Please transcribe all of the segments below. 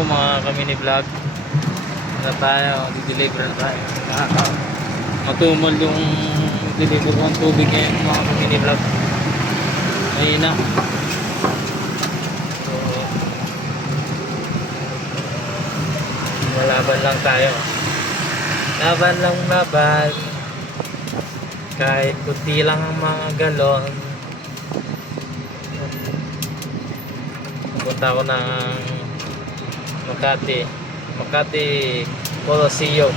araw mga kamini vlog. Na tayo, di-deliver na tayo. Matumal yung deliver ng tubig ngayon mga kamini vlog. Mahina. So, malaban lang tayo. Laban lang laban. Kahit kunti lang ang mga galon. Punta ako ng Makati Coliseum.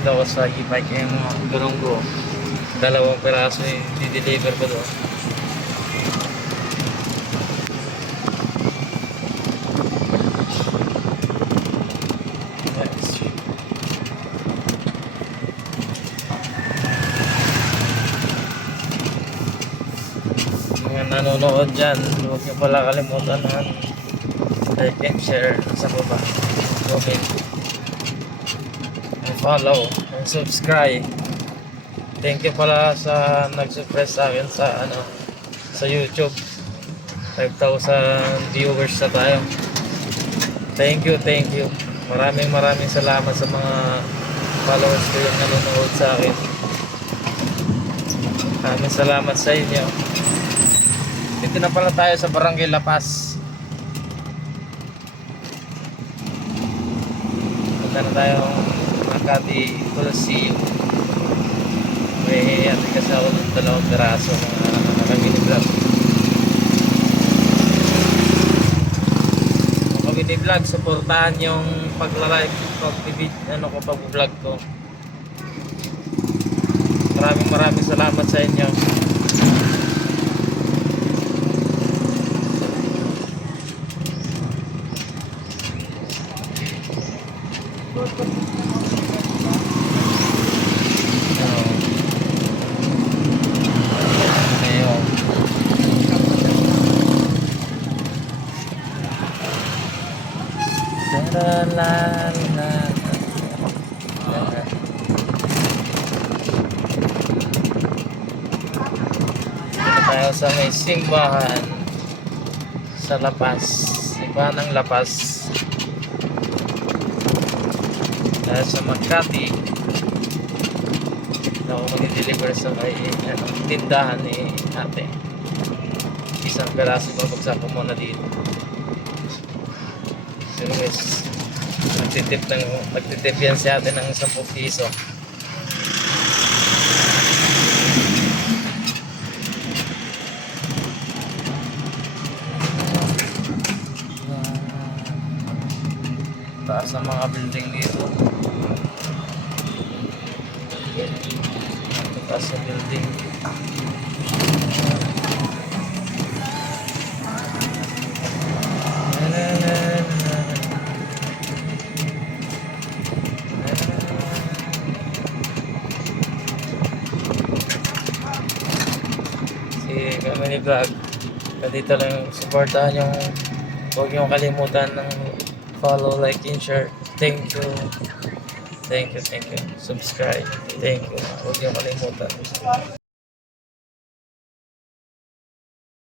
Ito ako sa e-bike yung gulong ko. 2 piraso yung di-deliver ko doon. Mga nanonood dyan, huwag niyo pala kalimutan ng like and share sa baba, comment and follow and subscribe. Thank you pala sa nag-subscribe sa akin sa YouTube. 5,000 viewers na tayo. Thank you. Maraming salamat sa mga followers ko yung nanonood sa akin. Maraming salamat sa inyo. Dito na pala tayo sa Barangay La Paz. Punta na tayo Makati Coliseum. May kasi ako ng 2 piraso mga kamini vlog. Mga kamini vlog, supportahan yung pag-live, pag-vlog ko. Maraming salamat sa inyo. Tayo sa may simbahan sa La Paz, simbahan ng La Paz. Tayo sa Makati. Ako mag-deliver sa may tindahan ni ate. 1 piraso, babagsak ko muna dito. So guys, magtitip yan si ate ng 10 piso. Taas ng mga building dito. Taas ng building. Si Kamini Vlog. Dito lang supportahan yung, huwag yung kalimutan ng follow, like, and share. Thank you. Subscribe. Thank you. Huwag yung kalimutan.